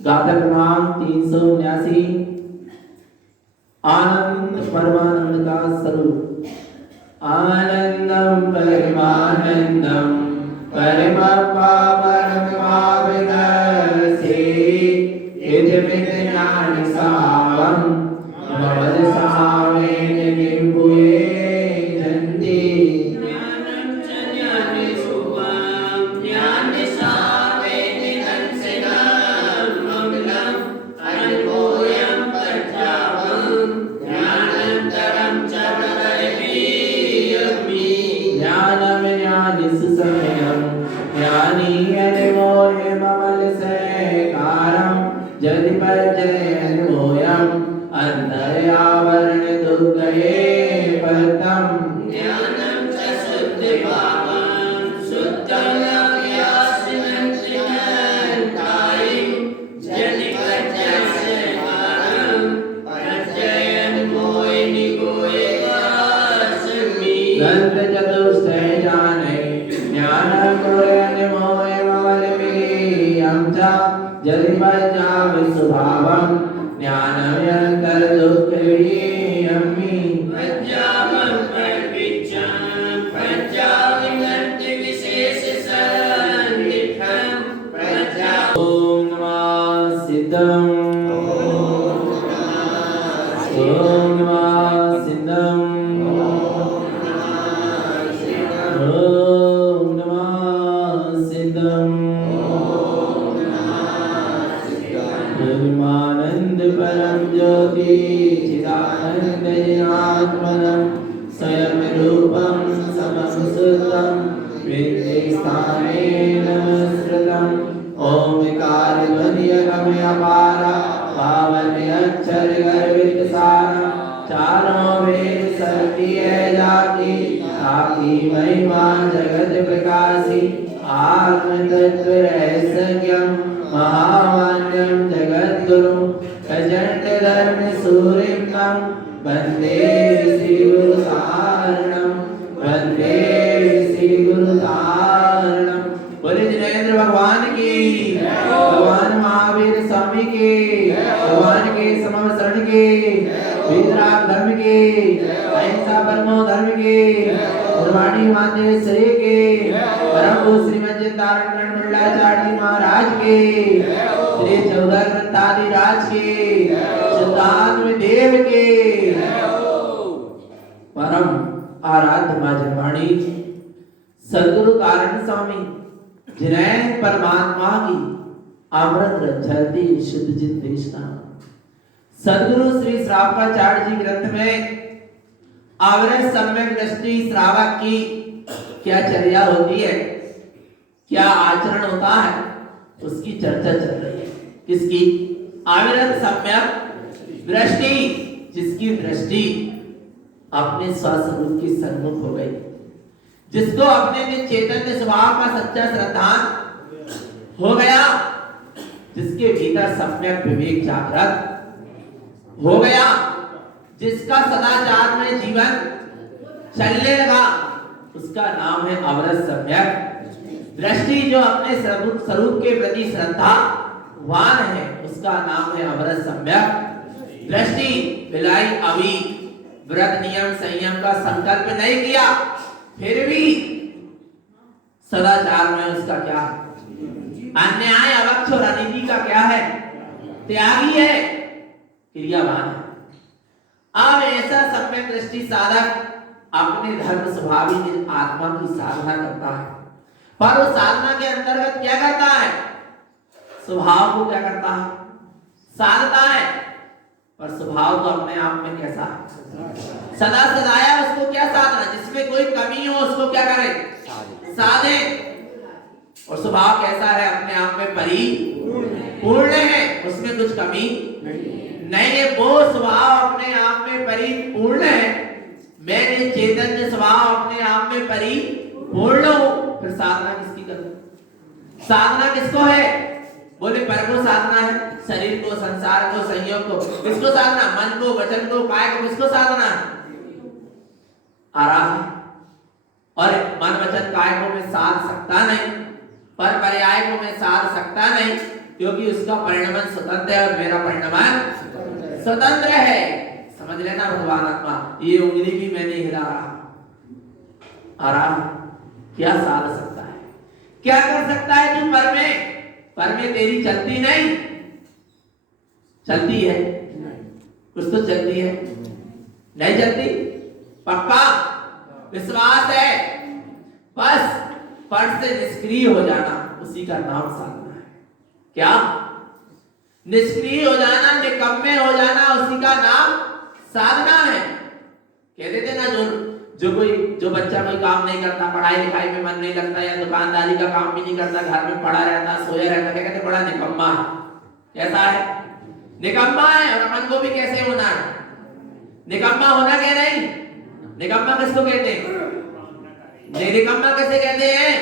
गाथक नाम 379 आनंद परमानंद का स्वरूप। आनंदम परमानंदम परमपावनमाविनसे इदमित ज्ञान सावम भवद सावेन निम्बुये जन्ति ज्ञानं च ज्ञान रूपं ज्ञान सावेन दंसनं मंगलम अनुभूयं प्रजावं ज्ञानंतरं च तदैवीयमि ज्ञानं ज्ञानिसुसमयं ज्ञानी अनुभूयममलसेकारं जदिपजयनुभूयं अंतर्यावरण दुर्गये पतम ज्ञानं च शुद्धिभावं शुद्धं व्यासनन्तिकारिं जनिपजयसेकारं प्रजयन्मोहिनिगोयवासमि ग्रंथ चतुष्टय जाने ज्ञानं गुरुर्निमोयमवलमीयं च जदिपजयस्वभावं ज्ञानव्यन्तरदुःखवीयमि प्रज्ञावं प्रविज्ञां प्रज्ञाविनर्ति विशेषसन्निधं प्रज्ञा। ॐ नमः सिद्धं ॐ नमः सिद्धं ॐ नमः सिद्धं ब्रह्मानंद परम ज्योति चिदानंद आत्मनं स्वयं रूपं समसुतं विद्यस्थानेन नमस्कृतं ओंकार ध्वनियगमय अपार पावन अक्षर गर्वित सार चारों वेद सर्गीय जाति आपकी महिमा जगत प्रकाशी आत्म तत्व रहस्यज्ञं महामान्यं जगद्गुरु अजंत धर्म सूर्यं वंदे श्री गुरु सारणं वंदे श्री गुरु सारणं। बोले जिनेंद्र भगवान की, भगवान महावीर स्वामी की, भगवान के समम शरण की, वीतराग धर्म की, अहिंसा परमो धर्म की, गुरुवाणी मान्यश्री की, परम पूज्य श्रीमद तारण मंडलाचार्य महाराज की, श्री 14 ग्रंथादि राज की, सिद्धांत देव की, परम आराध्य माजनवाणी सद्गुरु कारण स्वामी जिन्हें परमात्मा की अमृत रचती शुद्ध चित देशना सद्गुरु श्री श्रावकाचार्य जी ग्रंथ में आवरण सम्यक दृष्टि श्रावक की क्या चर्या होती है, क्या आचरण होता है, उसकी चर्चा चल रही है। किसकी? आवरण सम्यक दृष्टि, जिसकी दृष्टि अपने स्वस्वरूप की सन्मुख हो गई। जिसको अपने में चैतन्य स्वभाव का सच्चा श्रद्धान हो गया, जिसके भीतर सम्यक विवेक जागृत हो गया, जिसका सदाचार में जीवन चलने लगा, उसका नाम है अवरत सम्यक दृष्टि। जो अपने स्वरूप के प्रति श्रद्धावान है, उसका नाम है अवरत सम्यक दृष्टि। बिलाई अभी व्रत नियम संयम का संकल्प नहीं किया, फिर भी सदाचार में उसका क्या है? अन्याय अवक्ष और अनीति का क्या है? त्यागी है, क्रियावान है। अब ऐसा सम्यक दृष्टि साधक अपने धर्म स्वभावी आत्मा की साधना करता है, पर उस साधना के अंतर्गत क्या करता है? स्वभाव को क्या करता है? साधता है। पर स्वभाव तो अपने आप में कैसा है? सदा सदाया। उसको क्या साधना? जिसमें कोई कमी हो उसको क्या करे? साधे। और स्वभाव कैसा है? अपने आप में परिपूर्ण है, उसमें कुछ कमी नहीं है। वो स्वभाव अपने आप में परिपूर्ण है, मैं चैतन्य स्वभाव अपने आप में परिपूर्ण हूं। फिर साधना किसकी करूं? साधना किसको है? बोले पर को साधना है, शरीर को, संसार को, संयोग को। किसको साधना? मन को, वचन को, काय को। किसको साधना है? आराम। और मन वचन काय को मैं साध सकता नहीं, पर पर्याय को मैं साध सकता नहीं, क्योंकि उसका परिणमन स्वतंत्र है और मेरा परिणमन स्वतंत्र है। समझ लेना भगवान आत्मा, ये उंगली भी मैं नहीं हिला रहा। आराम क्या साध सकता है? क्या कर सकता है तू? पर में तेरी चलती नहीं, चलती है कुछ तो चलती है, नहीं चलती? पक्का विश्वास है। बस पर से निष्क्रिय हो जाना, उसी का नाम साधना है। क्या? निष्क्रिय हो जाना, निकम्मे हो जाना, उसी का नाम साधना है। कह देते ना, जो बच्चा कोई काम नहीं करता, पढ़ाई लिखाई में मन नहीं लगता, या दुकानदारी का काम भी नहीं करता, घर में पड़ा रहता, सोया रहता, क्या कहते? बड़ा निकम्मा है। कैसा है? निकम्मा है। और अपन को भी कैसे होना है? निकम्मा होना क्या नहीं? निकम्मा किसको कहते हैं? निकम्मा कैसे कहते हैं?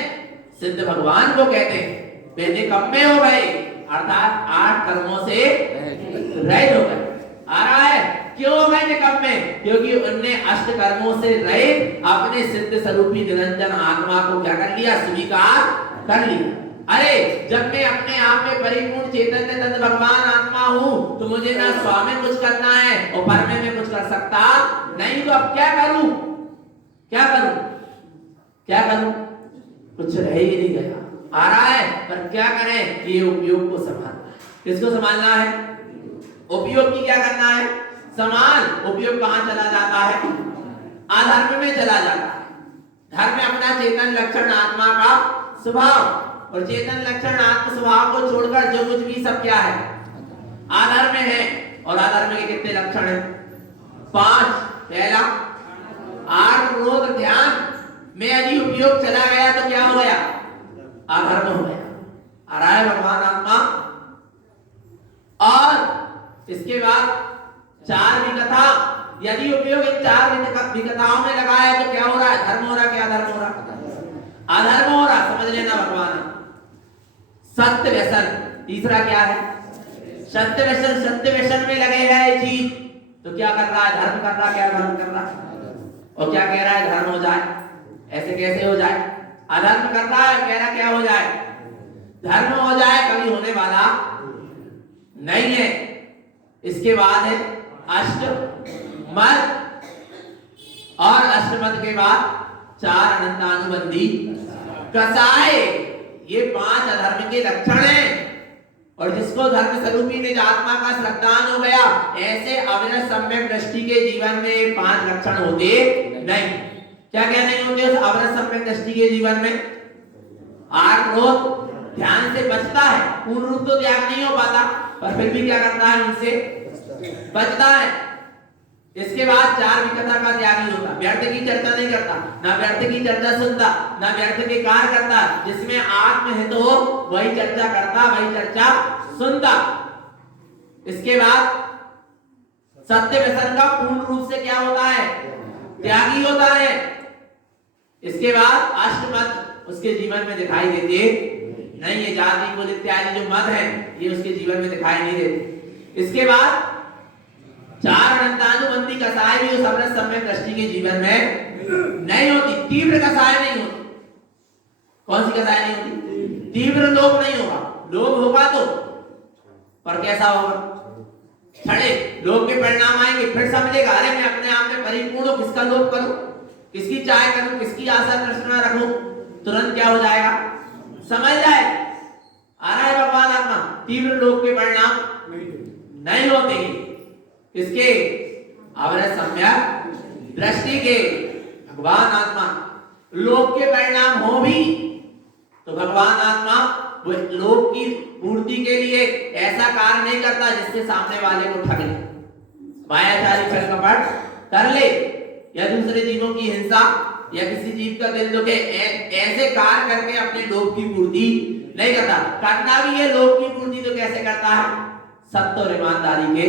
सिद्ध भगवान को कहते हैं। वे निकम्मे हो गए, अर्थात 8 कर्मों से रहित हो गए। आ रहा है? क्यों हो गए निकम्मे? क्योंकि उनने अष्ट कर्मों से रहित अपने सिद्ध स्वरूपी निरंजन आत्मा को क्या कर लिया? स्वीकार कर लिया। अरे जब मैं अपने आप में परिपूर्ण चैतन्य तत्व भगवान आत्मा हूं, तो मुझे ना स्व में कुछ करना है और पर में कुछ कर सकता नहीं। तो अब क्या करूं? क्या करूं? क्या करूं? कुछ रह ही नहीं गया। आ रहा है? पर क्या करें? ये उपयोग को संभालना है। किसको संभालना है? उपयोग की क्या करना है? समान। उपयोग कहां चला जाता है? अधर्म में चला जाता है। धर्म में अपना चेतन लक्षण आत्मा का स्वभाव, और चेतन लक्षण आत्म स्वभाव को छोड़कर जो कुछ भी सब क्या है? अधर्म है। और अधर्म के कितने लक्षण हैं? 5। पहला आर्थ क्रोध ध्यान में यदि उपयोग चला गया तो क्या हो गया? अधर्म हो गया। आ रहा है भगवान आत्मा? और इसके बाद 4 विकथा, यदि उपयोग इन 4 विकथाओं में लगाया तो क्या हो रहा है? धर्म हो रहा है। क्या धर्म हो रहा? अधर्म हो रहा। समझ लेना भगवान। सत्य व्यसन, तीसरा क्या है? सत्य व्यसन। सत्य व्यसन में लगे है जीव, तो क्या कर रहा है? धर्म कर रहा है। क्या धर्म कर रहा है? और क्या कह रहा है? धर्म हो जाए। ऐसे कैसे हो जाए? अधर्म कर रहा है, कह रहा क्या हो जाए? धर्म हो जाए। कभी होने वाला नहीं है। इसके बाद है अष्टमद, और अष्टमद के बाद 4 अनंतानुबंधी कसाय। ये 5 अधर्म के लक्षण हैं। और जिसको धर्म स्वरूपी निज आत्मा का श्रद्धान हो गया, ऐसे अविरत सम्यक दृष्टि के जीवन में 5 लक्षण होते नहीं। क्या क्या नहीं होते उस अविरत सम्यक दृष्टि के जीवन में? आर्थ क्रोध ध्यान से बचता है। पूर्ण रूप तो त्याग नहीं हो पाता, पर फिर भी क्या करता है? उनसे बचता है। इसके बाद 4 विकथा का त्यागी होता, व्यर्थ की चर्चा नहीं करता, ना व्यर्थ की चर्चा सुनता, ना व्यर्थ के कार्य करता। जिसमें आत्महित हो वही चर्चा करता, वही चर्चा सुनता। इसके बाद सत्य व्यसन का पूर्ण रूप से क्या होता है? त्यागी होता है। इसके बाद अष्टमत उसके जीवन में दिखाई देते नहीं, ये जाति कुल इत्यादि जो मत है ये उसके जीवन में दिखाई नहीं देते। इसके बाद चार अनंतानुबंधी कसाय भी उस अमृत सम्यक दृष्टि के जीवन में नहीं होती, तीव्र कसाय नहीं होती। कौन सी कसाय नहीं होती? तीव्र लोभ नहीं होगा। लोभ होगा तो पर कैसा होगा? छड़े लोभ के परिणाम आएंगे, फिर समझेगा अरे मैं अपने आप में परिपूर्ण हूं, किसका लोभ करूं, किसकी चाह करूं, किसकी आशा तृष्णा रखूं, तुरंत क्या हो जाएगा? समझ जाए आ रहा है भगवान आत्मा। तीव्र लोभ के परिणाम नहीं होते इसके अवरत सम्यक दृष्टि के भगवान आत्मा। लोभ के परिणाम हो भी तो भगवान आत्मा वो लोभ की पूर्ति के लिए ऐसा कार्य नहीं करता जिससे सामने वाले को ठग ले, मायाचारी छल कपट कर ले, या दूसरे जीवों की हिंसा या किसी जीव का दिल दुखे, ऐसे कार्य करके अपने लोभ की पूर्ति नहीं करता। करना भी है लोभ की पूर्ति तो कैसे करता है? सत्य और ईमानदारी के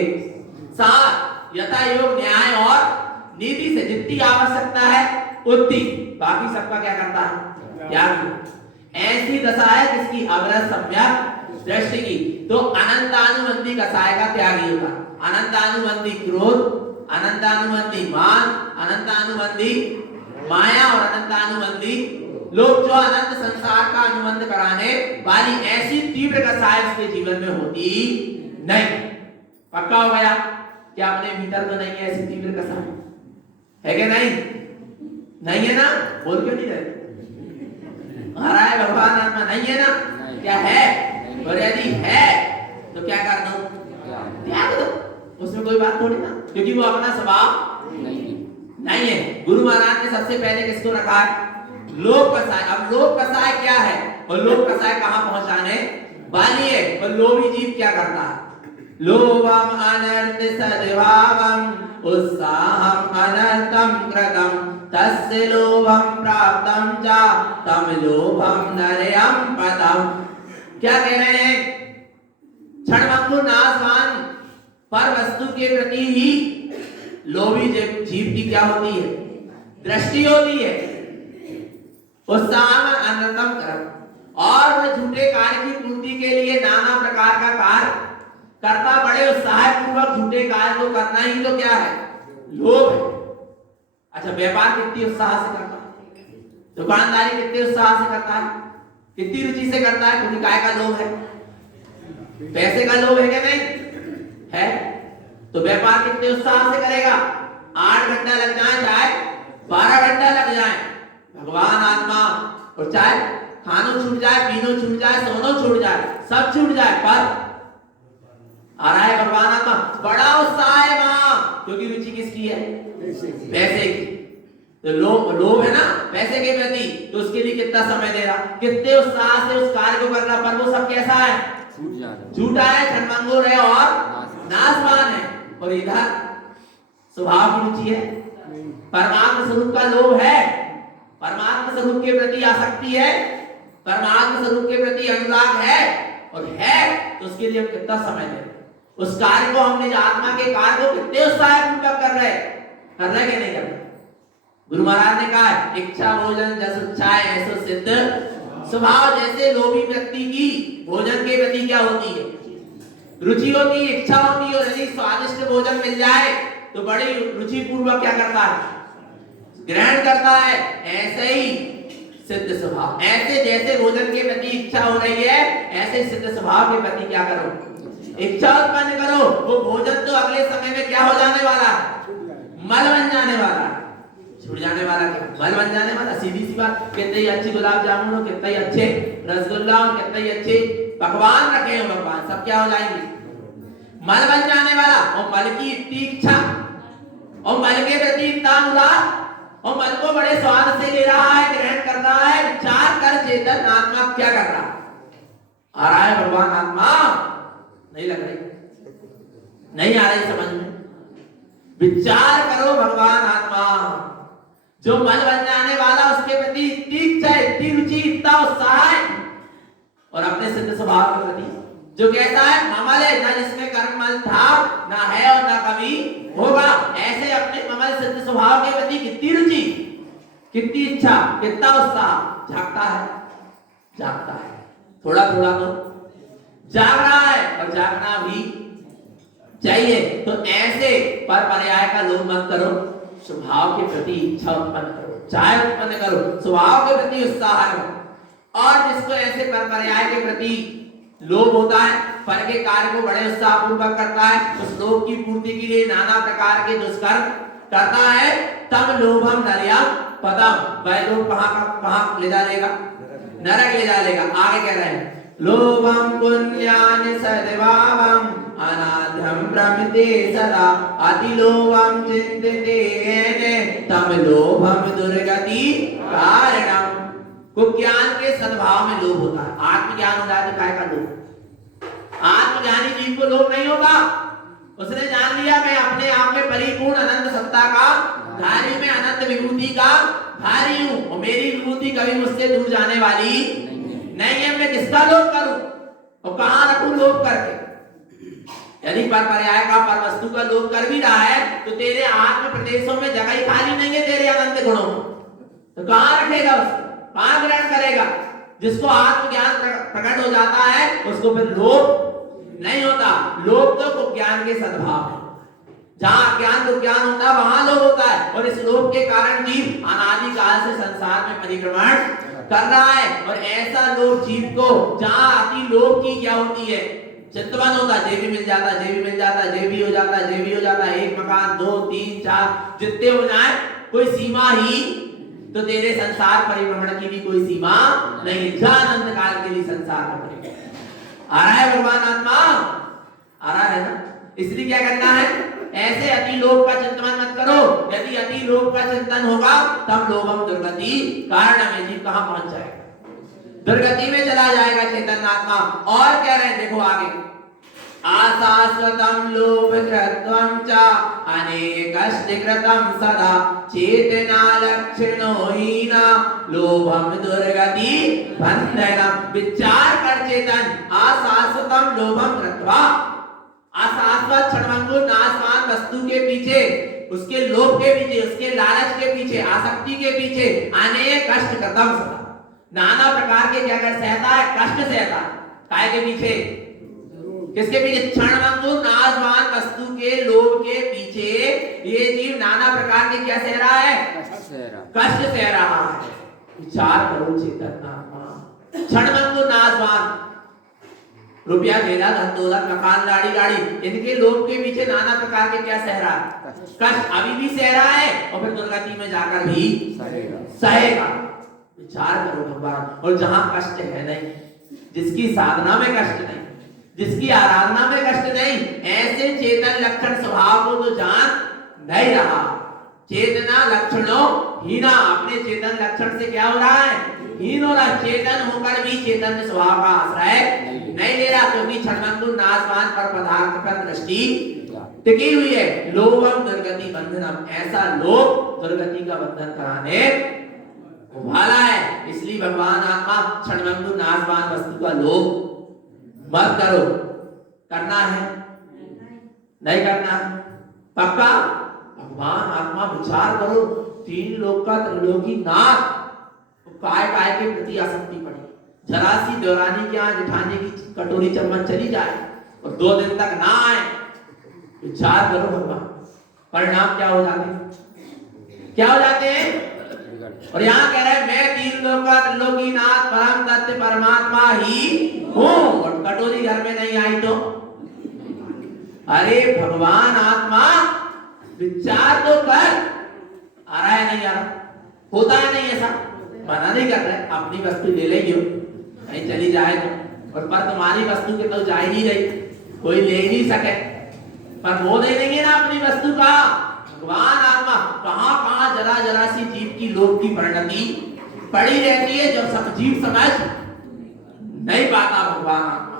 साथ, यथा योग न्याय और नीति से, जितनी आवश्यकता है उतनी, बाकी सबका क्या करता है? त्याग। ऐसी दशा है जिसकी अवरत सम्यक दृष्टि की। तो अनंतानुबंधी कसाय का त्यागी होगा। अनंतानुबंधी क्रोध, अनंतानुबंधी मान, अनंतानुबंधी माया और अनंतानुबंधी लोग, जो अनंत संसार का अनुबंध कराने वाली ऐसी तीव्र कसाय उसके जीवन में होती नहीं। पक्का हो गया क्या? अपने भीतर तो नहीं है ऐसी तीव्र कसाय? है कि नहीं? नहीं है ना? बोल क्यों नहीं रहे? आ रहा है भगवान आत्मा, नहीं है ना? क्या है? और यदि है तो क्या कर दो? त्याग दो, उसमें कोई बात थोड़ी ना, क्योंकि वो अपना स्वभाव नहीं है। गुरु महाराज ने सबसे पहले किसको रखा है? लोभ कसाय। अब लोभ कसाय क्या है और लोभ कसाय कहां पहुंचाने वाली है? और लोभी जीव क्या करता है? लोभम अनर्थ सद्भावम उत्साहम अनर्थम कृतम तस्य लोभम प्राप्तम च तम लोभम नरयम पदम। क्या कह रहे हैं? क्षणभंगुर नाशवान पर वस्तु के प्रति ही लोभी जीव की क्या होती है? दृष्टि होती है। उत्साह अनर्थम कर्म, और वह झूठे कार्य की पूर्ति के लिए नाना प्रकार का कार्य करता, बड़े उत्साह पूर्वक झूठे कार्य को करना ही तो क्या है? लोभ है। अच्छा, व्यापार कितनी उत्साह से करता है? दुकानदारी कितने उत्साह से करता है? कितनी रुचि से करता है? क्योंकि काय का लोभ है, पैसे का लोभ है क्या? नहीं है। तो व्यापार कितने उत्साह से करेगा? 8 घंटा लग जाए चाहे 12 घंटा लग जाए, भगवान आत्मा, और चाहे खानो छूट जाए, पीनो छूट जाए, सोनो छूट जाए, सब छूट जाए, पर आ रहा है भगवान आत्मा। बड़ा उत्साह है वहां, क्योंकि रुचि किसकी है? पैसे की। तो लोभ है ना पैसे के प्रति, तो उसके लिए कितना समय दे रहा, कितने उत्साह से उस कार्य को कर रहा, पर वो सब कैसा है? झूठा है, क्षणभंगुर है और नाशवान है। और इधर स्वभाव की रुचि है, परमात्मा स्वरूप का लोभ है, परमात्मा स्वरूप के प्रति आसक्ति है, परमात्मा स्वरूप के प्रति अनुराग है, और है तो उसके लिए हम कितना समय दें? उस कार्य को, हमने जो आत्मा के कार्य को कितने उत्साह पूर्वक कर रहे कि नहीं कर रहे? गुरु महाराज ने कहा इच्छा भोजन जस इच्छाए ऐसो सिद्ध स्वभाव। जैसे लोभी व्यक्ति की भोजन के प्रति क्या होती है? रुचि होती है, इच्छा होती है, और यदि स्वादिष्ट भोजन मिल जाए तो बड़ी रुचि पूर्वक क्या करता है? ग्रहण करता है। ऐसे ही सिद्ध स्वभाव, ऐसे जैसे भोजन के प्रति इच्छा हो रही है, ऐसे सिद्ध स्वभाव के प्रति क्या करो? इच्छा उत्पन्न करो। वो भोजन तो अगले समय में क्या हो जाने वाला है? मल बन जाने वाला है, छूट जाने वाला, क्या मल बन जाने वाला। सीधी सी बात, कितने ही अच्छे गुलाब जामुन हो, कितने ही अच्छे रसगुल्ला हो, कितने ही अच्छे पकवान रखे हो भगवान, सब क्या हो जाएंगे? मल बन जाने वाला। और मल की इतनी इच्छा, और मल के प्रति इतना अनुराग, और मल को बड़े स्वाद से ले रहा है, ग्रहण कर रहा है, विचार कर चेतन आत्मा क्या कर रहा? आ रहा है भगवान आत्मा? नहीं लग रही, नहीं आ रही समझ में? विचार करो भगवान आत्मा, जो मल बन जाने वाला, उसके प्रति इतनी इच्छा, इतनी रुचि, इतना उत्साह है, और अपने सिद्ध स्वभाव के प्रति जो कहता है ममल है, ना जिसमें कर्ममल था, ना है और ना कभी होगा, ऐसे अपने ममल सिद्ध स्वभाव के प्रति कितनी रुचि, कितनी इच्छा, कितना उत्साह, जागता है, जागता है, थोड़ा थोड़ा तो जाग रहा है और जागना भी चाहिए। तो ऐसे पर पर्याय का लोभ मत करो, स्वभाव के प्रति इच्छा उत्पन्न करो, चाहे उत्पन्न करो, स्वभाव के प्रति उत्साह करो। और जिसको ऐसे पर पर्याय के प्रति लोभ होता है, पर के कार्य को बड़े उत्साह पूर्वक करता है, उस लोभ की पूर्ति के लिए नाना प्रकार के दुष्कर्म करता है, तब लोभम नरयम पदम, वह लोभ कहां ले डालेगा, नरक ले डालेगा। आगे कह रहे हैं लोभम पुण्यानि सद्भावम अनाद्यम प्रमिते सदा अतिलोभम चिंतते तम लोभम दुर्गति कारणम। को ज्ञान के सद्भाव में लोभ होता है, आत्मज्ञान हो जाए तो काय का लोभ। आत्मज्ञानी जीव को लोभ नहीं होगा, उसने जान लिया मैं अपने आप में परिपूर्ण अनंत सत्ता का धारी, में अनंत विभूति का धारी हूं और मेरी विभूति कभी मुझसे दूर जाने वाली नहीं है। मैं किसका लोभ करूं और कहां रखूं लोभ करके। यदि पर पर्याय का, पर वस्तु का लोभ कर भी रहा है तो तेरे आत्म प्रदेशों में जगह ही खाली नहीं है तेरे अनंत गुणों में, तो कहां रखेगा उसको, कहां ग्रहण करेगा। जिसको आत्मज्ञान प्रकट हो जाता है उसको फिर लोभ नहीं होता। लोभ तो ज्ञान के सद्भाव है, जहां ज्ञान को ज्ञान होता है वहां लोभ होता है। और इस लोभ के कारण जीव अनादि काल से संसार में परिक्रमण कर रहा है। और ऐसा लोभ जीव को, जहां अति लोभ की क्या होती है, चिंतवन होता है, जे भी मिल जाता, जे भी मिल जाता, जे भी हो जाता, जे भी हो जाता, एक मकान, 2, 3, 4 जितने हो जाए, कोई सीमा ही, तो तेरे संसार परिभ्रमण की भी कोई सीमा नहीं, जहां अनंत काल के लिए संसार में परिभ्रमण आ रहा है। भगवान आत्मा आ रहा है ना, इसलिए क्या करना है, ऐसे अति लोभ का चिंतन मत करो। यदि अति लोभ का चिंतन होगा तब लोभम दुर्गति कारण में जीव कहां पहुंच जाएगा, दुर्गति में चला जाएगा चैतन्य आत्मा। और कह रहे हैं देखो आगे, आशाश्वतम लोभ कृत्वम च अनेकष्टिकृतम सदा चेतना लक्षणो हीना लोभम दुर्गति बंधनम। विचार कर चेतन, आशाश्वतम लोभम कृत्वा, अशाश्वत क्षणभंगुर नाशवान वस्तु के पीछे, उसके लोभ के पीछे, उसके लालच के पीछे, आसक्ति के पीछे अनेक कष्ट कृतम सदा, नाना प्रकार के क्या कर सहता है, कष्ट सहता है। काय के पीछे, किसके पीछे, क्षणभंगुर नाशवान वस्तु के लोभ के पीछे ये जीव नाना प्रकार के क्या सह रहा है, कष्ट सह रहा है। विचार करो चेतन आत्मा, क्षणभंगुर नाशवान, रुपया मेरा, धन दौलत, मकान, गाड़ी, इनके लोभ के पीछे नाना प्रकार के क्या सह रहा है, कष्ट अभी भी सह रहा है और फिर दुर्गति में जाकर भी सहेगा। विचार करो भगवान। और जहां कष्ट है नहीं, जिसकी साधना में कष्ट नहीं, जिसकी आराधना में कष्ट नहीं, ऐसे चेतन लक्षण स्वभाव को तो जान नहीं रहा। चेतना लक्षणों हीना, अपने चेतन लक्षण से क्या हो रहा है, हीन हो रहा। चेतन होकर भी चेतन स्वभाव का आश्रय नहीं ले रहा, क्योंकि क्षणभंगुर नाशवान पर पदार्थ पर दृष्टि टिकी हुई है। लोभम दुर्गति बंधनम, ऐसा लोभ दुर्गति का बंधन कराने वाला है। इसलिए भगवान आत्मा क्षणभंगुर नाशवान वस्तु का लोभ मत करो। करना है नहीं करना है पक्का। भगवान आत्मा विचार करो, तीन लोक का त्रिलोकी नाथ, काय काय के प्रति आसक्ति पड़ी, जरा सी देवरानी के यहाँ जिठाने की कटोरी चम्मच चली जाए और 2 दिन तक ना आए, विचार करो भगवान, परिणाम क्या हो जाते हैं, क्या हो जाते हैं। और यहाँ कह रहे हैं मैं तीन लोक का त्रिलोकी नाथ परम तत्व परमात्मा ही हूँ, और कटोरी घर में नहीं आई तो, अरे भगवान आत्मा विचार तो कर, आ रहा है नहीं आ रहा, होता है नहीं ऐसा, मना नहीं कर रहे, अपनी वस्तु ले लेगी कहीं चली जाए तो, और पर तुम्हारी वस्तु के तो जा ही नहीं रही, कोई ले ही नहीं सके, पर वो दे देंगे ना अपनी वस्तु का। भगवान आत्मा कहां कहां जरा जरा सी जीव की लोभ की परिणति पड़ी रहती है, जब सब जीव समझ नहीं पाता। भगवान आत्मा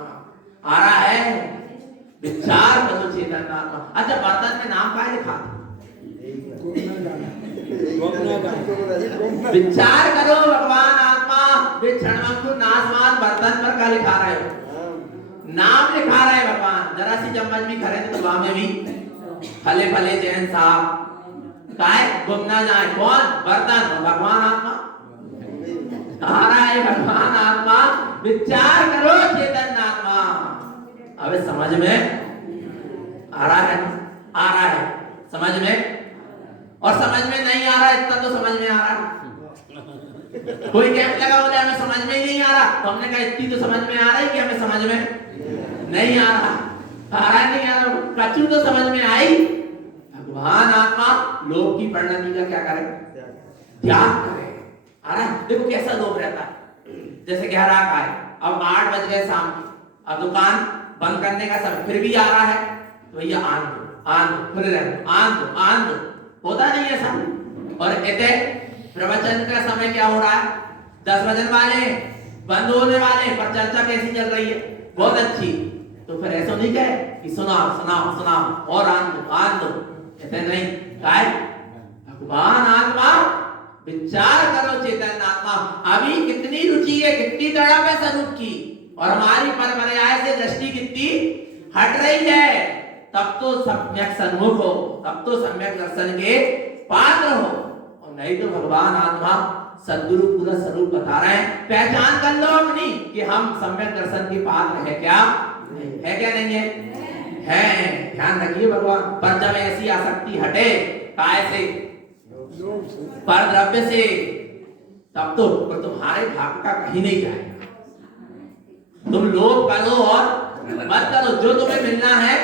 आ रहा है, विचार करो चेतन आत्मा। अच्छा, बर्तन में नाम क्या लिखा, विचार करो भगवान आत्मा, वे क्षणभंगुर नाशवान बर्तन पर क्या लिखा रहे हो, नाम लिखा रहा है भगवान, जरा सी चम्मच भी खरीद तो वहां में भी फले फले जैन साहब काय गुम ना जाए। कौन? बर्तन, भगवान आत्मा आ रहा है, भगवान आत्मा विचार करो चेतन आत्मा। अबे समझ में आ रहा है? आ रहा है समझ में? और समझ में नहीं आ रहा है इतना तो समझ में आ रहा है। कोई कैंप लगा बोले हमें समझ में ही नहीं आ रहा, तो हमने कहा इतनी तो समझ में आ रहा है कि हमें समझ में नहीं आ रहा। आ रहा नहीं आ रहा, कचू तो समझ में आई। भगवान आत्मा लोभ की परिणति का क्या करे? त्याग करे। आ रहा है? देखो कैसा लोभ रहता है। जैसे ग्राहक आए, अब 8 बज गए शाम के, अब दुकान बंद करने का समय, फिर भी आ रहा है तो भैया आन दो, खुले रहो, आन दो, होता नहीं ऐसा। और कहते प्रवचन का समय क्या हो रहा है? 10 बजने वाले, बंद होने वाले, पर चर्चा कैसी चल रही है? बहुत अच्छी। तो फिर ऐसा नहीं कहे कि सुनाओ और आन दो। कहते नहीं, काय भगवान आत्मा विचार करो चेतन आत्मा, अभी कितनी रुचि है, कितनी तड़प है स्वरूप की, और हमारी परंपराएं से दृष्टि कितनी हट रही है। तब तो सम्यक सन्मुख हो, तब तो सम्यक दर्शन के पात्र हो। और नहीं तो भगवान आत्मा सद्गुरु पूरा स्वरूप बता रहे हैं, पहचान कर लो अपनी कि हम सम्यक दर्शन के पात्र है क्या? है क्या? नहीं है? ध्यान रखिए भगवान। पर जब ऐसी आसक्ति हटे काय से, पर द्रव्य से, तब तो तुम्हारे भाग का कहीं नहीं जाएगा। तुम लोभ करो और मत करो, जो तुम्हें मिलना है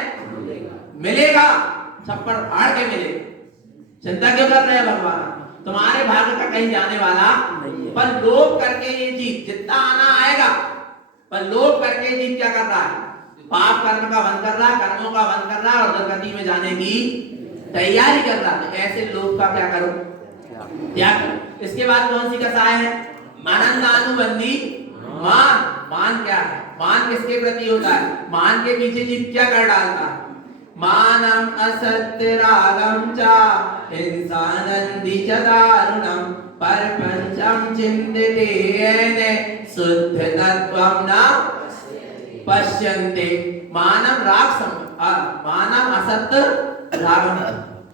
मिलेगा, छप्पड़ फाड़ के मिलेगा। चिंता क्यों कर रहे हैं भगवान? तुम्हारे भाग्य का कहीं जाने वाला नहीं। पर लोभ करके ये जीव जितना आना आएगा, पर लोभ करके जीव क्या कर रहा है? पाप कर्म का वन कर रहा है, कर्मों का वन कर रहा है, और दुर्गति में जाने की तैयारी कर रहा है। ऐसे लोभ का क्या करो? त्याग करो। इसके बाद कौन सी कसाय है? आनंदानुबंधी मान। मान क्या है? मान किसके प्रति होता है? मान के पीछे जीव क्या कर डालता है? मानम असत्य रागम चा हिंसानंदी च दारुणम परपंचम चिंतिते येने शुद्ध तत्वम न पश्यन्ते। मानम राग मानम असत्य रागम,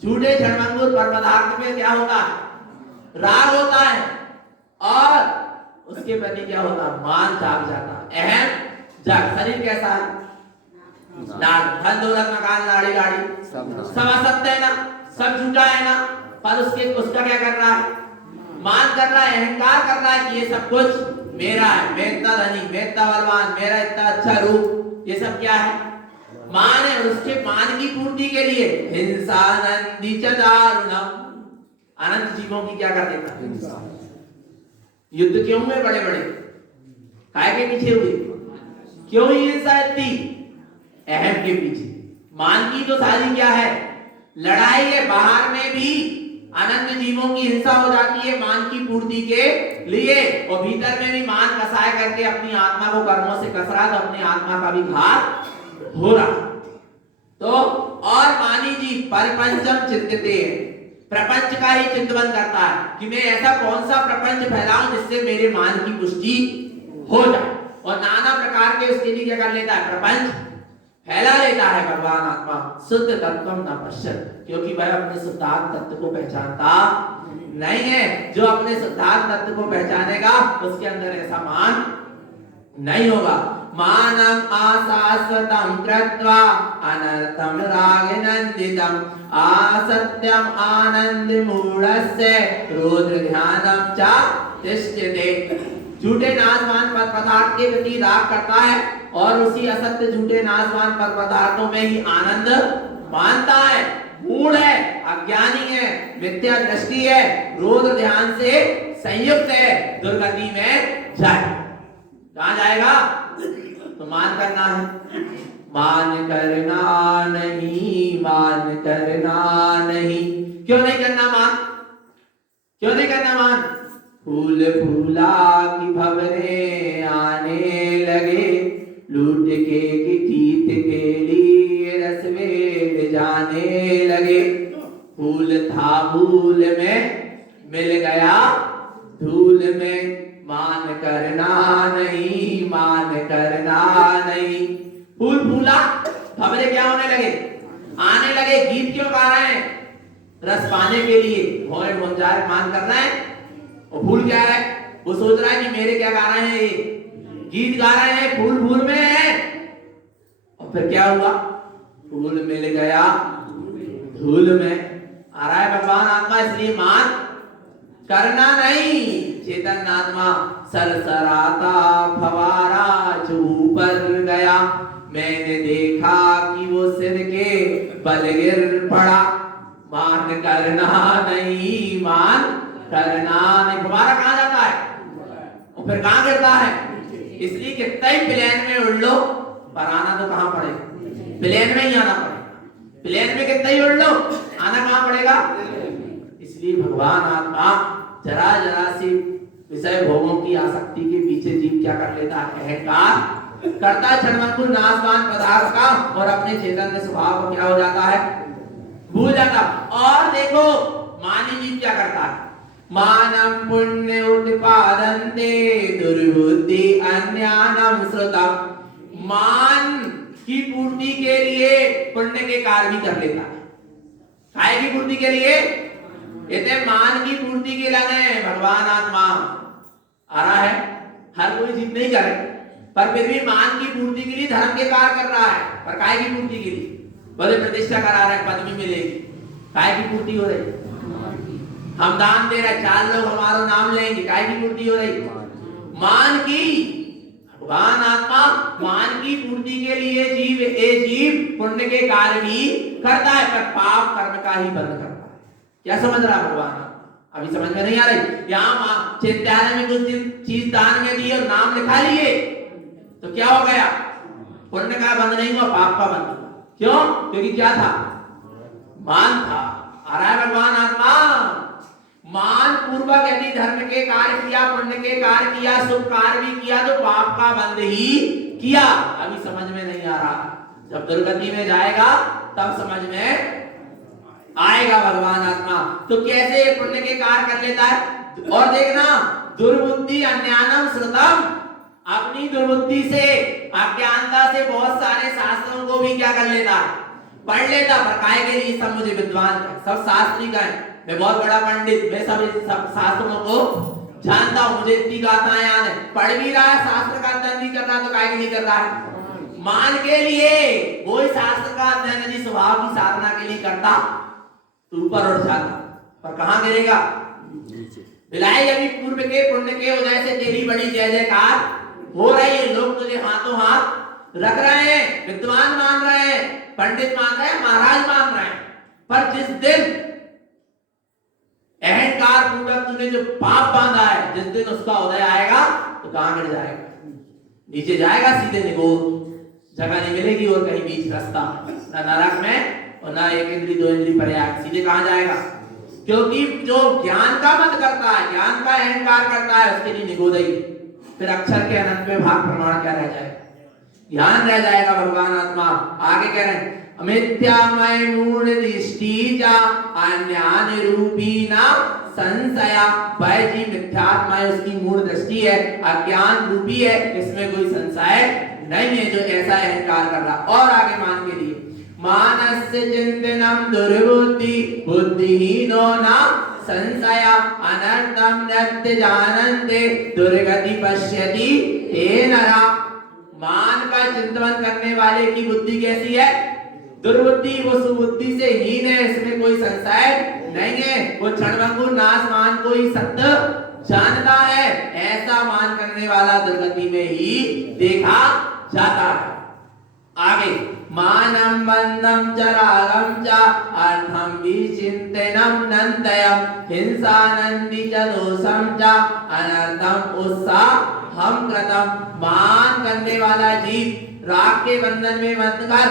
झूठे क्षणभंगुर पर पदार्थ में क्या होता है? राग होता है, और उसके प्रति क्या होता है? मान जाग जाता है, अहम जाग। शरीर कैसा है? धन दौलत मकान गाड़ी सब असत्य है ना, सब झूठा है ना, पर उसका क्या कर रहा है? मान कर रहा है, अहंकार कर रहा है कि ये सब कुछ मेरा है, मैं इतना धनी, मैं इतना बलवान, मेरा इतना अच्छा रूप, ये सब क्या है? मान है। और उसके मान की पूर्ति के लिए हिंसानंदी च दारुणम, अनंत जीवों की क्या कर देता? युद्ध क्यों हुए बड़े बड़े? काय के पीछे हुए? क्यों ही हिंसा इतनी? अहम के पीछे। मान की तो सारी क्या है? लड़ाई है। बाहर में भी अनंत जीवों की हिंसा हो जाती है मान की पूर्ति के लिए, और भीतर में भी मान कसाय करके अपनी आत्मा को कर्मों से कस रहा, तो अपनी आत्मा का भी घात हो रहा। तो और मानी जी परपंचम चिंतते, प्रपंच का ही चिंतन करता है कि मैं ऐसा कौन सा प्रपंच फैलाऊं जिससे मेरे मान की पुष्टि हो जाए, और नाना प्रकार के उसके लिए क्या कर लेता है? प्रपंच फैला लेता है। भगवान आत्मा शुद्ध तत्वम न पश्यत, क्योंकि वह अपने शुद्धात्म तत्व को पहचानता नहीं है। जो अपने शुद्धात्म तत्व को पहचानेगा उसके अंदर ऐसा मान नहीं होगा। मानम आशाश्वतम कृत्वा अनर्थम रागनंदितम असत्यम आनंद मूढ़स्य रुद्र ध्यानम च तिष्ठते। झूठे नाशवान पदार्थ के प्रति राग करता है, और उसी असत्य झूठे नाशवान पदार्थों में ही आनंद मानता है। मूढ़ है, अज्ञानी है, मिथ्या दृष्टि है, रुद्र ध्यान से संयुक्त है, दुर्गति में जाए। कहां जाएगा? तो मान करना है। मान करना नहीं, मान करना नहीं। क्यों नहीं करना मान? क्यों नहीं करना मान? फूल फूला की भंवरे आने लगे, लूट के गीत के लिए रसवेल जाने लगे। फूल था भूल में मिल गया धूल में, मान करना नहीं, मान करना नहीं। फूल फूला, खबरें क्या होने लगे, आने लगे। गीत क्यों गा रहे हैं? रस पाने के लिए भौरे भौंजार मान कर रहे हैं। और फूल क्या है? वो सोच रहा है कि मेरे क्या गा रहे हैं, ये गीत गा रहे हैं, फूल फूल में है। और फिर क्या हुआ? फूल मिल गया धूल में। आ रहा है भगवान आत्मा, इसलिए मान करना नहीं। चेतन आत्मा सरसराता फवारा जो ऊपर गया, मैंने देखा कि वो सिर के बल गिर पड़ा। मान करना नहीं, मान करना नहीं। फवारा कहाँ जाता है और फिर कहाँ गिरता है? इसलिए कितना ही प्लेन में उड़ लो, पर आना तो कहाँ पड़ेगा? प्लेन में ही आना पड़ेगा। प्लेन में कितना ही उड़ लो, आना कहाँ पड़ेगा? इसलिए भगवान आत्मा जरा जरा सी विषय भोगों की आसक्ति के पीछे जीव क्या कर लेता है? अहंकार करता है, क्षणभंगुर नाशवान पदार्थ का, और अपने चैतन्य स्वभाव को क्या हो जाता है? भूल जाता। और देखो मानी जीव क्या करता है? मानम पुण्य उत्पादन्ते दुर्बुद्धि अन्यानम श्रुतम। मान की पूर्ति के लिए पुण्य के कार्य भी कर लेता है। काय की पूर्ति के लिए? कहते मान की पूर्ति के लिए भगवान आत्मा आ रहा है। हर कोई जीव नहीं करे, पर फिर भी मान की पूर्ति के लिए धर्म के कार्य कर रहा है। पर काय की पूर्ति के लिए? बड़े प्रतिष्ठा करा रहा है, पदवी मिलेगी। काय की पूर्ति हो रही? हम दान दे रहे, 4 लोग हमारा नाम लेंगे, काय की पूर्ति हो रही? मान की। भगवान आत्मा मान की पूर्ति के लिए जीव पुण्य के कार्य भी करता है, पर पाप कर्म का ही बंद करता है। क्या समझ रहा भगवान? अभी समझ में नहीं आ रही? यहाँ चिंतालय में कुछ चीज दान में दी और नाम लिखा लिए, तो क्या हो गया? पुण्य का बंद नहीं हुआ, पाप का बंद हुआ। क्यों? क्योंकि क्या था? मान था। आ रहा है भगवान आत्मा, मान पूर्वक यदि धर्म के कार्य किया, पुण्य के कार्य किया, शुभ कार्य भी किया, तो पाप का बंद ही किया। अभी समझ में नहीं आ रहा। जब दुर्गति में जाएगा तब समझ में आएगा भगवान आत्मा। तो कैसे पुण्य के कार्य कर लेता है? और देखना, दुर्बुद्धि अन्यानम श्रुतम। अपनी दुर्बुद्धि से, अज्ञानता से बहुत सारे शास्त्रों को भी क्या कर लेता है? पढ़ लेता। पर काय के लिए? सब मुझे विद्वान है, सब शास्त्री का है, मैं बहुत बड़ा पंडित, मैं सब शास्त्रों को जानता हूं, मुझे इतनी गाथाएं याद है। पढ़ भी रहा है, शास्त्र का अध्ययन भी कर रहा है, तो काय के लिए कर रहा है? मान के लिए। वही शास्त्र का अध्ययन यदि स्वभाव की साधना के लिए करता तो ऊपर उठ जाता, पर कहां गिरेगा? बिलाई अभी पूर्व के पुण्य के उदय से तेरी बड़ी जय जयकार हो रही है। लोग तुझे हाथों हाथ रख रहे हैं, विद्वान मान रहे हैं, पंडित मान रहे हैं, महाराज मान रहे हैं। पर जिस दिन अहंकार पूर्वक तूने जो पाप बांधा है, जिस दिन उसका उदय आएगा तो कहां गिर जाएगा? नीचे जाएगा सीधे, निगोर जगह नहीं मिलेगी और कहीं बीच रास्ता, ना नरक में और ना 1 इंद्री 2 इंद्री प्रयाग। सीधे कहां जाएगा? क्योंकि जो ज्ञान का मत करता है, ज्ञान का अहंकार करता है, उसके लिए निगोदई। फिर अक्षर के अनंत में भाग प्रमाण क्या रह जाएगा? ज्ञान रह जाएगा। भगवान आत्मा आगे कह रहे हैं, मिथ्यामय मूढ़ दृष्टि जा अन्यान रूपी ना संशया। वह जी मिथ्यात्मय, उसकी मूढ़ दृष्टि है, अज्ञान रूपी है, इसमें कोई संशय नहीं है जो ऐसा अहंकार कर रहा। और आगे मान के लिए, मानस्य चिंतनम दुर्बुद्धि बुद्धिहीनो ना संशया। अनर्थम नत्य जानन्ते दुर्गति पश्यति हे नरा। मान का चिंतन करने वाले की बुद्धि कैसी है? दुर्बुद्धि। वो सुबुद्धि से हीन है, इसमें कोई संशय नहीं है। वो क्षणभंगुर नाश मान को ही सत्य जानता है। ऐसा मान करने वाला दुर्गति में ही देखा जाता है। आगे, मानम बंधम च रागम च अर्थम विचिंतनम नंदयम हिंसानंदी च दोषम च अनर्थम उत्साहम कृतम। मान करने वाला जीव राग के बंधन में बंध कर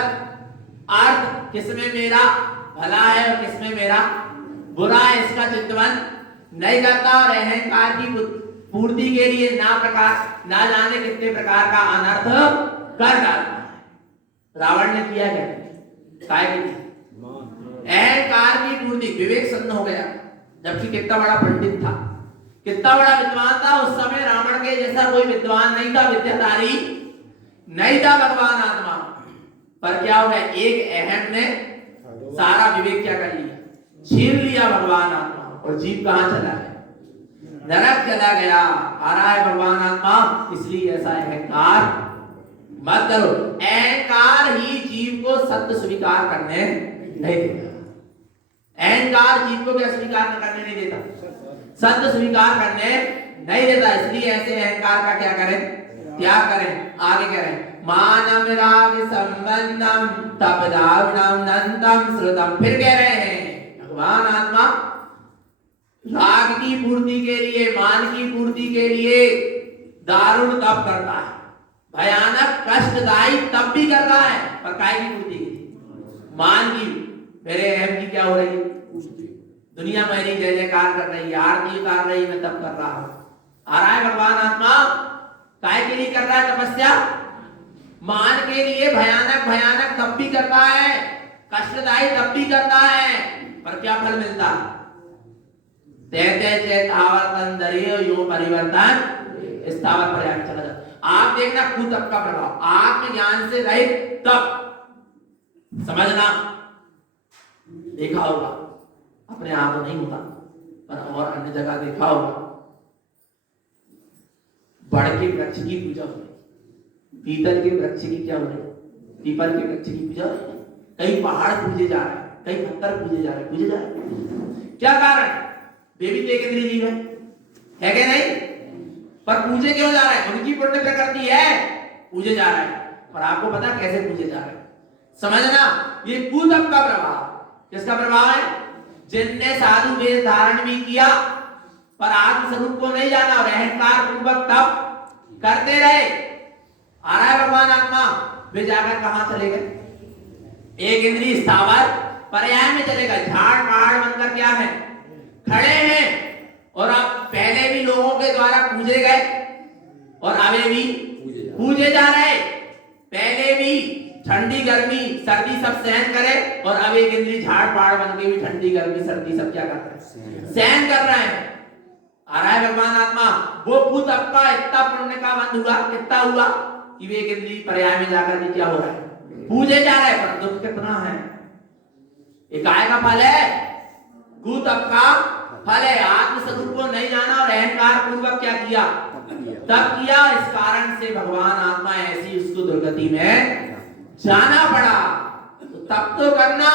अर्थ किसमें मेरा भला है और किसमें मेरा बुरा है, इसका चिंतन नहीं करता। और अहंकार की पूर्ति के लिए ना जाने कितने प्रकार का अनर्थ कर डालता है। रावण ने किया क्या? काय के लिए? अहंकार की पूर्ति। विवेक शून्य हो गया, जबकि कितना बड़ा पंडित था, कितना बड़ा विद्वान था। उस समय रावण के जैसा कोई विद्वान नहीं था, विद्याधारी नहीं था भगवान आत्मा। पर क्या हो गया, एक अहम ने सारा विवेक क्या कर लिया, छीन लिया भगवान आत्मा, और जीव कहां चला है, नरक चला गया। आ रहा है भगवान आत्मा, इसलिए ऐसा अहंकार मत करो। अहंकार ही जीव को सत्य स्वीकार करने नहीं देता। अहंकार जीव को क्या स्वीकार करने नहीं देता, सत्य स्वीकार करने नहीं देता। इसलिए ऐसे अहंकार का क्या करें, त्याग करें। आगे कह रहे हैं, मानम राग संबंधम तपदावनम नंतम श्रुतम। फिर कह रहे हैं भगवान आत्मा राग की पूर्ति के लिए, मान की पूर्ति के लिए दारुण तप करता है, भयानक कष्टदायी तप भी करता है, पर काय की पूर्ति के लिए, मान की, मेरे अहम की क्या हो रही है, दुनिया मेरी जय जयकार कर रही है, आरती उतार रही, मैं तप कर रहा हूं। आ रहा है भगवान आत्मा काय के लिए कर रहा है तपस्या, मान के लिए भयानक भयानक तप भी करता है, कष्टदायी तप भी करता है, पर क्या फल मिलता, यो परिवर्तन स्थावर पर्याय चला जाता। आप देखना कुतप का प्रभाव, आत्मज्ञान से रहित तप समझना, देखा होगा अपने आप नहीं होता, पर और अन्य जगह देखा होगा, बड़ के वृक्ष की पूजा हो रही, पीतल के वृक्ष की क्या हो रही, पीपल के वृक्ष की पूजा हो रही, कई पहाड़ पूजे जा रहे हैं, कई पत्थर पूजे जा रहे, पूजे जा रहे, क्या कारण, वे भी एक इंद्रिय जीव है कि नहीं, पर पूजे क्यों जा रहे हैं, उनकी पुण्य प्रकृति है, पूजे जा रहे हैं, पर आपको पता कैसे पूजे जा रहे हैं, समझना। ये कुतप का प्रभाव, किसका प्रभाव है, जिनने साधु वेश धारण भी किया पर आत्म स्वरूप को नहीं जाना और अहंकार पूर्वक तप करते रहे। आ रहा है भगवान आत्मा, वे जाकर कहां चले गए, एक इंद्रिय स्थावर पर्याय में चले गए, झाड़ पहाड़ बनकर क्या है, खड़े हैं, और अब पहले भी लोगों के द्वारा पूजे गए और अभी भी पूजे जा रहे, पहले भी ठंडी गर्मी सर्दी सब सहन करे, और अब एक इंद्रिय झाड़ पहाड़ बन के भी ठंडी गर्मी सर्दी सब क्या कर रहे हैं, सहन कर रहे हैं। आ रहा है भगवान आत्मा, वो खुद आपका इतना पुण्य का बंद हुआ, कितना हुआ कि वे एक इंद्रिय पर्याय में जाकर के क्या हो रहा है, पूजे जा रहे हैं, पर दुख कितना है, एक काय का फल है, कुत आपका फल है, आत्म स्वरूप को नहीं जाना और अहंकार पूर्वक क्या किया, तब किया, इस कारण से भगवान आत्मा ऐसी उसको दुर्गति में जाना पड़ा। तो तप तो करना,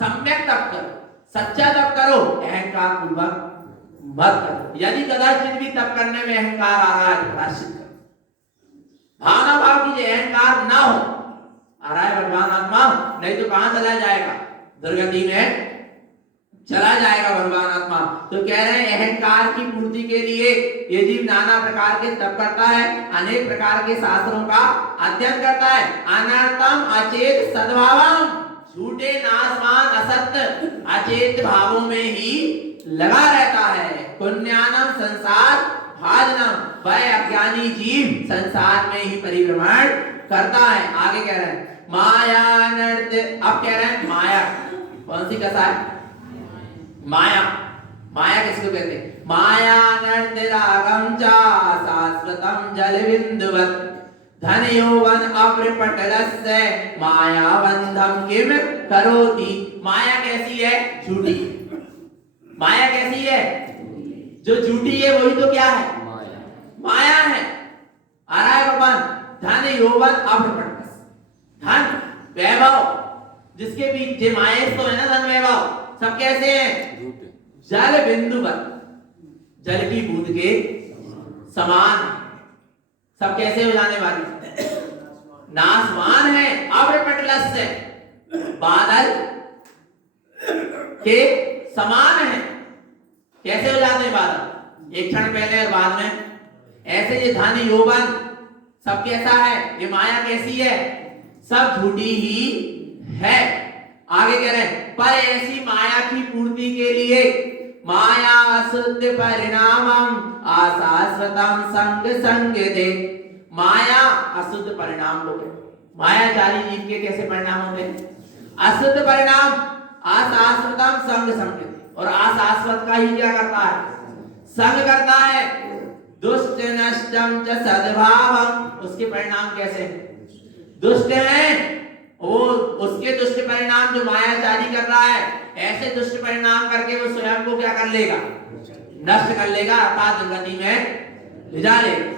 सम्यक तप करो, सच्चा तप करो, अहंकार पूर्वक मत करो। यदि कदाचित भी तप करने में अहंकार आ रहा है तो प्रायश्चित करो, भावना भाव कीजिए, अहंकार ना हो। आ रहा है भगवान आत्मा, नहीं तो कहां चला जाएगा, दुर्गति में चला जाएगा भगवान आत्मा। तो कह रहे हैं अहंकार की पूर्ति के लिए ये जीव नाना प्रकार के तप करता है, अनेक प्रकार के शास्त्रों का अध्ययन करता है, अनर्थम अचेत सद्भावम, झूठे नाशवान असत्य अचेत भावों में ही लगा रहता है, पुण्यानम संसार भाजनम, वह अज्ञानी जीव संसार में ही परिभ्रमण करता है। आगे कह रहे हैं माया नृत्य, अब कह रहे हैं माया कौन सी कसा है, माया, माया किसको कहते हैं, माया नृत्य रागम चा शाश्वतम जल बिंदुवत, धन यौवन अप्रपटलस्य माया बंधम किम करोति। माया कैसी है, झूठी, माया कैसी है, जो झूठी है वही तो क्या है, माया है। आ रहा है भगवान, धन यौवन अप्रपटलस्य, धन वैभव जिसके बीच माया तो है ना, धन वैभव सब कैसे हैं, जल बिंदुवत, जल की बूंद के समान, सब कैसे हो जाने वाले, नाशवान है, अप्रपटलस्य, बादल के समान है, कैसे हो जाते हैं बादल, एक क्षण पहले और बाद में, ऐसे ये धन यौवन सब कैसा है, ये माया कैसी है, सब झूठी ही है। आगे कह रहे हैं पर ऐसी माया की पूर्ति के लिए माया अशुद्ध परिणामम अशाश्वतम संग संग दे, माया अशुद्ध परिणाम को है, मायाचारी जीव के कैसे परिणाम होते हैं, अशुद्ध परिणाम, अशाश्वतम संग संग दे, और अशाश्वत का ही क्या करता है, संग करता है, दुष्ट नष्टम च सद्भावम, उसके परिणाम कैसे, दुष्ट हैं वो उसके दुष्ट परिणाम जो मायाचारी कर रहा है, ऐसे दुष्ट परिणाम करके वो स्वयं को क्या कर लेगा, नष्ट कर लेगा, अर्थात दुर्गति में ले जा लेगा।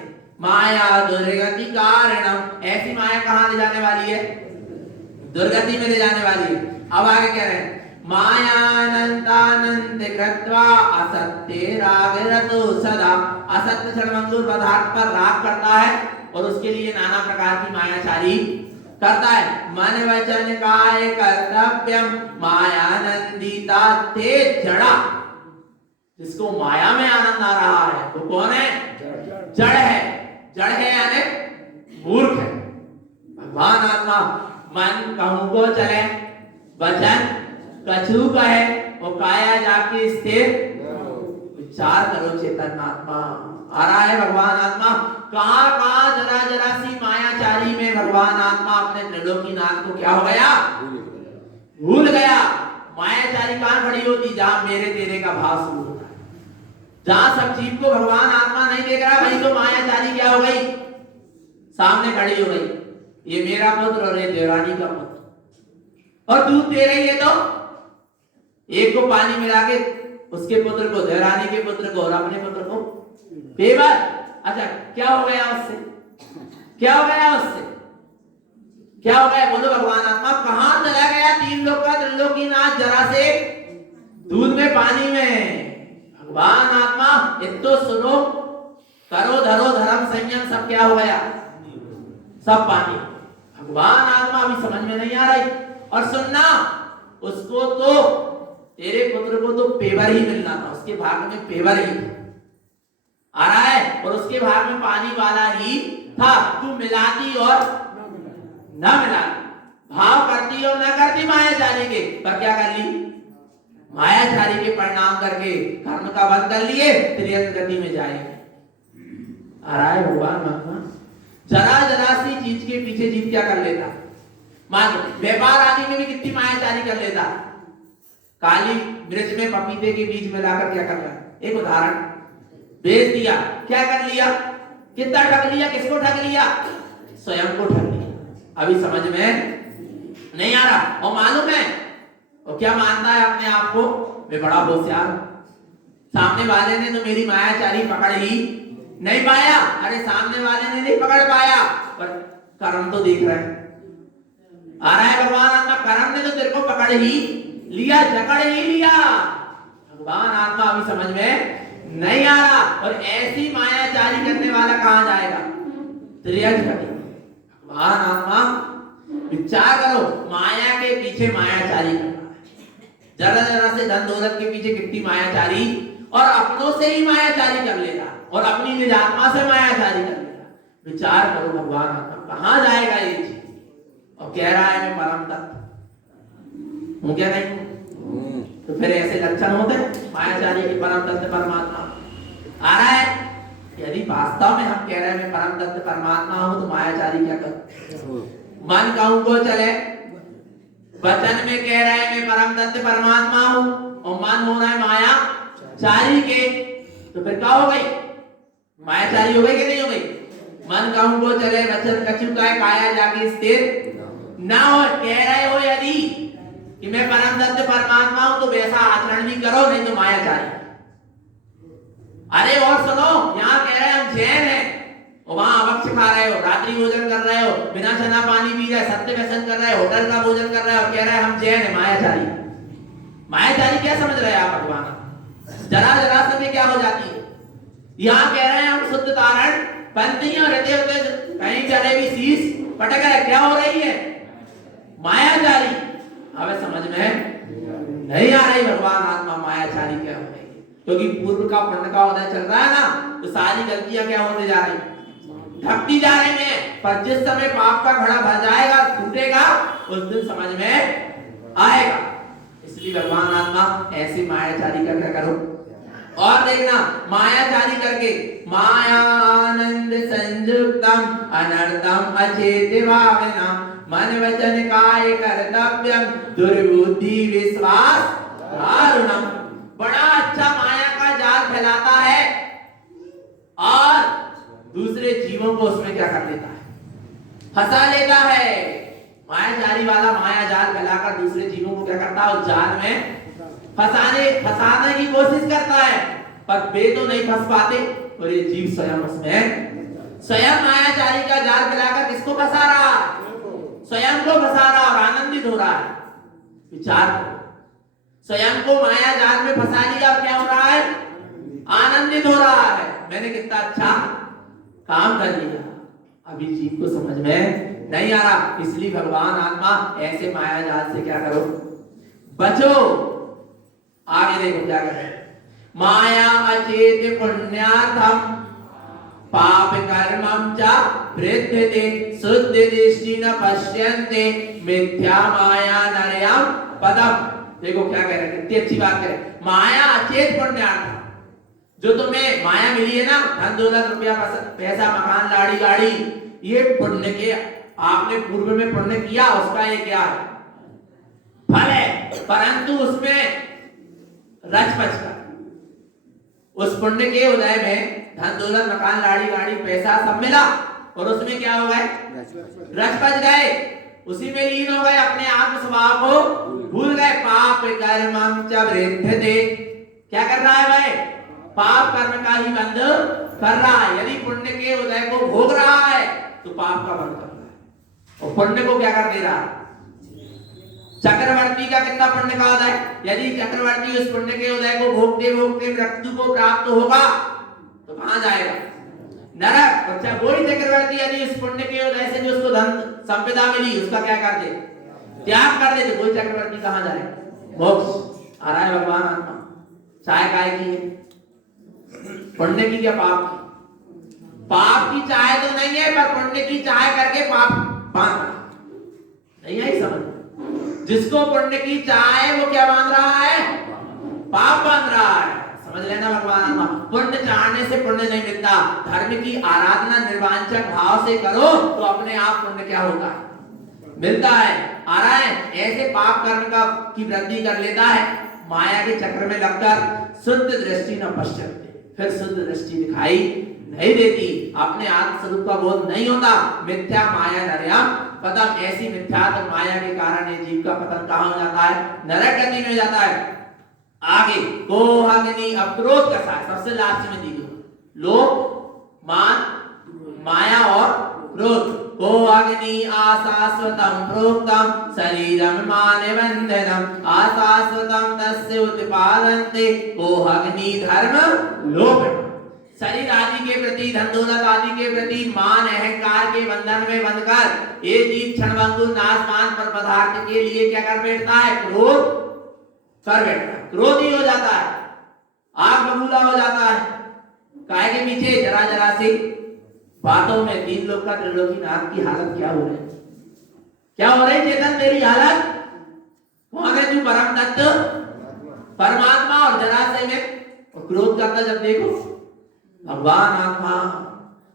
माया दुर्गति कारणम, ऐसी माया कहां ले जाने वाली है, दुर्गति में ले जाने वाली है। अब आगे कह रहे हैं मायानंतानंत कृत्वा असत्य रागरतो सदा, असत्य क्षणभंगुर पदार्थ पर राग करता है और उसके लिए नाना प्रकार की मायाचारी करता है। मन वचन काय कर्तव्यम मायानंदिता ते जड़ा, जिसको माया में आनंद आ रहा है वो कौन है, जड़ है। जड़ है यानी मूर्ख है। भगवान आत्मा मन कहूं को चले, वचन कछु कहे, वो काया जाके स्थिर, विचार करो चेतन आत्मा आ रहा है। भगवान आत्मा कहां कहां जरा जरा सी मायाचारी में भगवान आत्मा अपने त्रिलोकीनाथ को क्या हो गया, भूल गया। मायाचारी कहां खड़ी होती, जहां मेरे तेरे का भाव शुरू होता है, जहां सब जीव को भगवान आत्मा नहीं देख रहा, वही तो मायाचारी क्या हो गई, सामने खड़ी हो गई। ये मेरा पुत्र और ये देवरानी का पुत्र, और दूध दे रही है तो एक को पानी मिला के उसके पुत्र को, देवरानी के पुत्र को और अपने पुत्र को फेवर। अच्छा क्या हो गया उससे, क्या हो गया उससे, क्या हो गया, बोलो भगवान आत्मा कहां चला गया, तीन लोग का त्रिलोकीनाथ जरा से दूध में पानी में। भगवान आत्मा इतो सुनो, करो धरो धर्म संयम, सब क्या हो गया, सब पानी। भगवान आत्मा अभी समझ में नहीं आ रही। और सुनना, उसको तो तेरे पुत्र को तो पेवर ही मिलना था, उसके भाग में पेवर ही आ रहा है और उसके भाग में पानी वाला ही था। तू मिलाती और न मिलाती, भाव करती और न करती मायाचारी के, पर क्या कर ली, मायाचारी के परिणाम करके कर्म का बंध कर लिए, त्रियंत गति में जाएंगे। आ रहा है भगवान आत्मा जरा जरा सी चीज के पीछे जीत क्या कर लेता, मान व्यापार आदि में भी कितनी मायाचारी कर लेता। काली मिर्च में पपीते के बीज मिलाकर क्या कर रहा है, एक उदाहरण, बेच दिया, क्या कर लिया, कितना ठग लिया, किसको ठग लिया, स्वयं को ठग लिया। अभी समझ में नहीं आ रहा। और मालूम है वो क्या मानता है अपने आप को, मैं बड़ा होशियार, सामने वाले ने तो मेरी मायाचारी पकड़ ही नहीं पाया। अरे सामने वाले ने नहीं पकड़ पाया, पर कर्म तो देख रहे हैं। आ रहा है भगवान आत्मा, कर्म ने तो तेरे को पकड़ ही लिया, जकड़ ही लिया। भगवान आत्मा अभी समझ में नहीं आ रहा। और ऐसी मायाचारी करने वाला कहां जाएगा, त्रियंत गति। भगवान आत्मा विचार करो, माया के पीछे मायाचारी करना है, जरा जरा से धन दौलत के पीछे कितनी मायाचारी, और अपनों से ही मायाचारी कर लेगा और अपनी निज आत्मा से मायाचारी कर लेगा। विचार करो भगवान आत्मा कहां जाएगा ये चीज। और कह रहा है मैं परम तत्व हूं, क्या नहीं, तो फिर ऐसे लक्षण होते मायाचारी के, परम तत्व परमात्मा। आ रहा है, यदि वास्तव में हम कह रहे हैं मैं परम तत्व परमात्मा हूं, तो मायाचारी क्या कर, मन कहूं को चले, वचन में कह रहे हैं मैं परम तत्व परमात्मा हूं, और मन हो रहा है मायाचारी के, तो फिर क्या हो गई, मायाचारी हो गई कि नहीं हो गई। मन कहूं को चले, वचन कछु कहे, काया जाके स्थिर ना हो। कह रहे हो यदि कि मैं परम तत्व परमात्मा हूं, तो वैसा आचरण भी करो, नहीं तो मायाचारी। अरे और सुनो, यहाँ कह रहे हैं हम जैन हैं, और वहां अभक्ष खा रहे हो, रात्रि भोजन कर रहे हो, बिना चना पानी पी रहे, सत्य व्यसन कर रहे हो, होटल का भोजन कर रहे हो, और कह रहे हैं हम जैन है, मायाचारी। मायाचारी क्या समझ रहे हैं आप भगवान, जरा जरा से क्या हो जाती है। यहाँ कह रहे हैं हम शुद्ध तारण पंथियों हृदय होते, कहीं चले भी शीश पटक रहे, क्या हो रही है, मायाचारी। हमें समझ में नहीं आ रही भगवान आत्मा मायाचारी क्या हो रही है, क्योंकि पूर्व का पुण्य का उदय चल रहा है ना, तो सारी गलतियां क्या होने जा रही, ढकती जा रही हैं। पर जिस समय पाप का घड़ा भर जाएगा, टूटेगा, उस दिन समझ में आएगा। इसलिए भगवान आत्मा ऐसी मायाचारी का क्या करो। और देखना, मायाचारी करके मायानंद संयुक्तम अनर्थम अचेत भावना मन वचन काय कर्तव्यम दुर्बुद्धि विश्वास दारुणम। बड़ा अच्छा माया का जाल फैलाता है और दूसरे जीवों को उसमें क्या कर लेता है, फंसा लेता है। मायाजारी वाला माया जाल फैलाकर दूसरे जीवों को क्या करता है, उस जाल में फंसाने की कोशिश करता है, पर वे तो नहीं फंस पाते और ये जीव स्वयं उसमें स्वयं मायाजारी का जाल फैलाकर किसको फंसा रहा है, स्वयं को फंसा रहा और आनंदित हो रहा है। विचार करो, स्वयं को माया जाल में फंसा लिया और क्या हो रहा है, आनंदित हो रहा है। मैंने कितना अच्छा काम कर लिया। अभी जीव को समझ में नहीं आ रहा, इसलिए भगवान आत्मा ऐसे माया जाल से क्या करो, बचो। आगे देखो क्या कर रहे हैं, माया अचेत पुण्यार्थम पाप कर्मम च वृद्धते शुद्ध दृष्टि न पश्यन्ते मिथ्या माया नरयम पदम। देखो क्या कह रहे हैं, कितनी अच्छी बात कह रहे हैं। माया अचेत पुण्यार्थम, जो तुम्हें माया मिली है ना, धन दौलत रुपया पैसा मकान लाड़ी गाड़ी, ये पुण्य के आपने पूर्व में पुण्य किया, उसका ये क्या है, फल है। परंतु उसमें रच पच कर उस पुण्य के उदय में धन दौलत मकान लाड़ी गाड़ी पैसा सब मिला और उसमें क्या हो गए, रच पच गए, उसी में लीन हो गए, अपने आत्म स्वभाव को भूल गए। पाप कर्मम च वृद्धते, क्या कर रहा है भाई, पाप कर्म का ही बंध कर रहा है। यदि पुण्य के उदय को भोग रहा है तो पाप का बंध कर रहा है और पुण्य को क्या कर दे रहा है। चक्रवर्ती का कितना पुण्य का उदय, यदि चक्रवर्ती उस पुण्य के उदय को भोगते भोगते मृत्यु को प्राप्त होगा तो कहां जाएगा, नरक। अच्छा, वही चक्रवर्ती यदि उस पुण्य के उदय से जो उसको धन संपदा मिली उसका क्या कर दे, त्याग कर दे, तो वही चक्रवर्ती कहां जाए, मोक्ष। आ रहा है भगवान आत्मा। चाय काय की है, पुण्य की क्या पाप की, पाप की चाय तो नहीं है, पर पुण्य की चाय करके पाप बांध नहीं आई समझ। जिसको पुण्य की चाय है वो क्या बांध रहा है, पाप बांध रहा है। समझ लेना भगवान आत्मा। पुण्य चाहने से पुण्य नहीं मिलता, धर्म की आराधना निर्वांछक भाव से करो तो अपने आप पुण्य क्या होता है, मिलता है। आ रहा है, ऐसे पाप कर्म का की वृद्धि कर लेता है, माया के चक्र में लगकर शुद्ध दृष्टि न पश्यते, फिर शुद्ध दृष्टि दिखाई नहीं देती, अपने आत्म स्वरूप का बोध नहीं होता। मिथ्या माया नरयम पतम, ऐसी मिथ्यात्व माया के कारण ये जीव का पतन कहां हो जाता है, नरक गति में जाता है। आगे कोहाग्नि अक्रोध का साथ सबसे लास्ट में दी गई, लोभ मान माया और क्रोध। कोहाग्नि आशाश्वतम प्रोक्तम शरीरम मान बंधनम आशाश्वतम तस्य उत्पादन्ते। कोहाग्नि धर्म लोभ, शरीर आदि के प्रति धन दौलत आदि के प्रति मान अहंकार के बंधन में बंधकर ये जीव क्षणभंगुर नाशमान पर पदार्थ के लिए क्या कर बैठता है, क्रोध कर बैठता है, क्रोधी हो जाता है, आग बबूला हो जाता है। काय के पीछे जरा जरा सी बातों में तीन लोग का त्रिलोकीनाथ की हालत क्या हो रही है, क्या हो रही चेतन तेरी हालत, कौन है तू, परम तत्व परमात्मा, और जरा से में और क्रोध करता जब देखो भगवान आत्मा।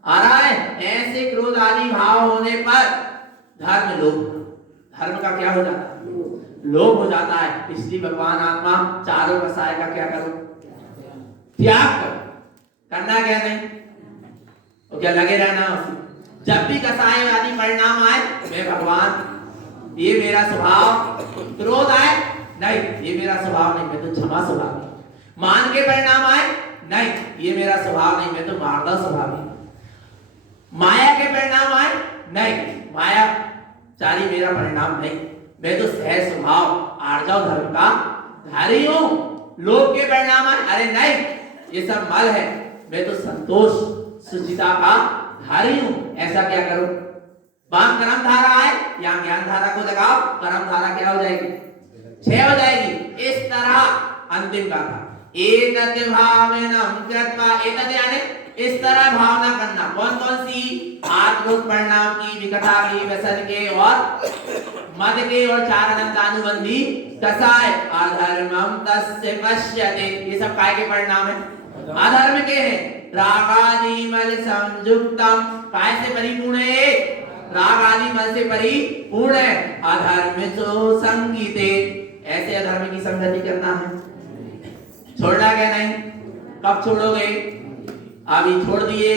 आ रहा है, ऐसे क्रोध आदि भाव होने पर धर्म लोभ, धर्म का क्या हो जाता है, लोभ हो जाता है। इसलिए भगवान आत्मा चारों कसाय का क्या करो, त्याग करो। करना क्या नहीं और क्या लगे रहना उसमें। जब भी कसाय आदि परिणाम आए, मैं भगवान ये मेरा स्वभाव, क्रोध आए नहीं ये मेरा स्वभाव नहीं, मैं तो क्षमा स्वभाव। मान के परिणाम आए नहीं ये मेरा स्वभाव नहीं, मैं तो मारदा स्वभाव। माया के परिणाम आए नहीं, माया चारी मेरा परिणाम नहीं, मैं तो सहज स्वभाव आर्जव धर्म का धारी हूं। लोभ के परिणाम आए, अरे नहीं ये सब मल है, मैं तो संतोष सुचिता का धारी हूं। ऐसा क्या करो, वाम कर्म धारा है, यहाँ ज्ञान धारा को लगाओ, कर्म धारा क्या हो जाएगी, 6 हो जाएगी। इस तरह अंतिम का था एतत् भावनम कृत्वा, एतत् यानी इस तरह भावना करना। कौन कौन सी, आत्मोत परिणाम की, विकटा की, व्यसन के और मद के और चार अनंतानुबंधी कसाय। अधर्मम तस्य पश्यते, ये सब काय के परिणाम है, अधर्म के हैं। रागादि मल संयुक्तम, काय से परिपूर्ण है, राग आदि मल से परिपूर्ण है। अधर्म सो संगीते, ऐसे अधर्म की संगति करना है, छोड़ना क्या नहीं। कब छोड़ोगे, अभी छोड़ दिए,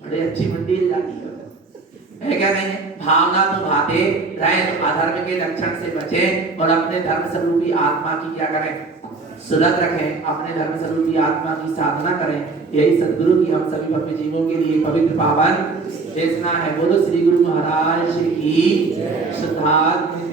बड़े अच्छी मंडी जाती है, है क्या नहीं है? भावना तो भाते रहे, तो अधर्म के लक्षण से बचे और अपने धर्म स्वरूपी आत्मा की क्या करें? सुलभ रखें, अपने धर्म स्वरूपी आत्मा की साधना करें। यही सद्गुरु की हम सभी भक्त जीवों के लिए पवित्र पावन देशना है। बोलो श्री गुरु महाराज की शुद्धात्म